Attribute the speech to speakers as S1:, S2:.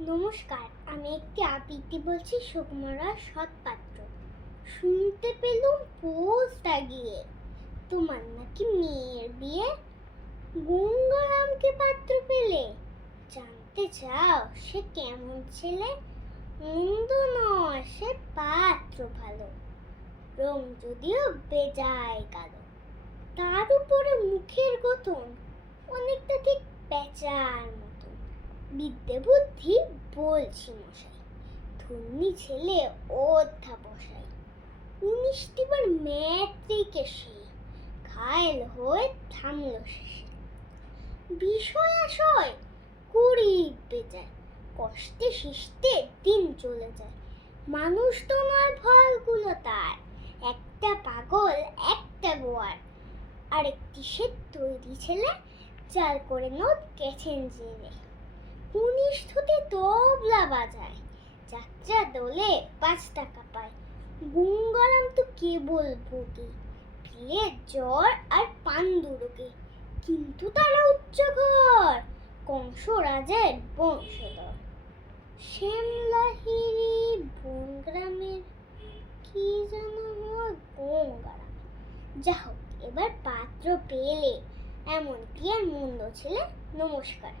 S1: নমস্কার, আমি একটি আবৃত্তি বলছি সুকুমারা সৎপাত্র। শুনতে পেলুম পোস্ট গিয়ে তোমার নাকি মেয়ের বিয়ে? গঙ্গারামকে পাত্র পেলে? জানতে চাও, সে কেমন ছেলে? মন্দ নয়, সে পাত্র ভালো। রং যদিও বেজায় কালো। তার উপরে মুখের গঠন অনেকটা ঠিক পেঁচার মতন বিদ্যে বুদ্ধি বলছি মশাই। ধন্যী ছেলে অধ্যাবসাই উনিশটিবার ম্যাট্রিকে সে ঘায়ল হয়ে থামল শেষে। বিষয় আশয় কুড়ি বেজায় কষ্টে শিষ্টে দিন চলে যায়। মানুষ তো নয় ভয়গুলো তার, একটা পাগল, একটা গোয়ার। আরেকটি সে তৈরি ছেলে চাল করে নোট গেছেন জেলে কনিষ্ঠতে তবলা বাজায়। যাত্রা দোলে পাঁচ টাকা পায়। গঙ্গারাম তো কেবল ভোগে। প্রিয়ের জ্বর আর পান দুরোগে। কিন্তু তারা উচ্চ ঘর কংস রাজের বংশধর শ্যামলাহিরি বনগ্রামের কি যেন হয় গঙ্গারাম যা হোক এবার পাত্র পেলে। এমন কি আর মন্দ ছেলে নমস্কার।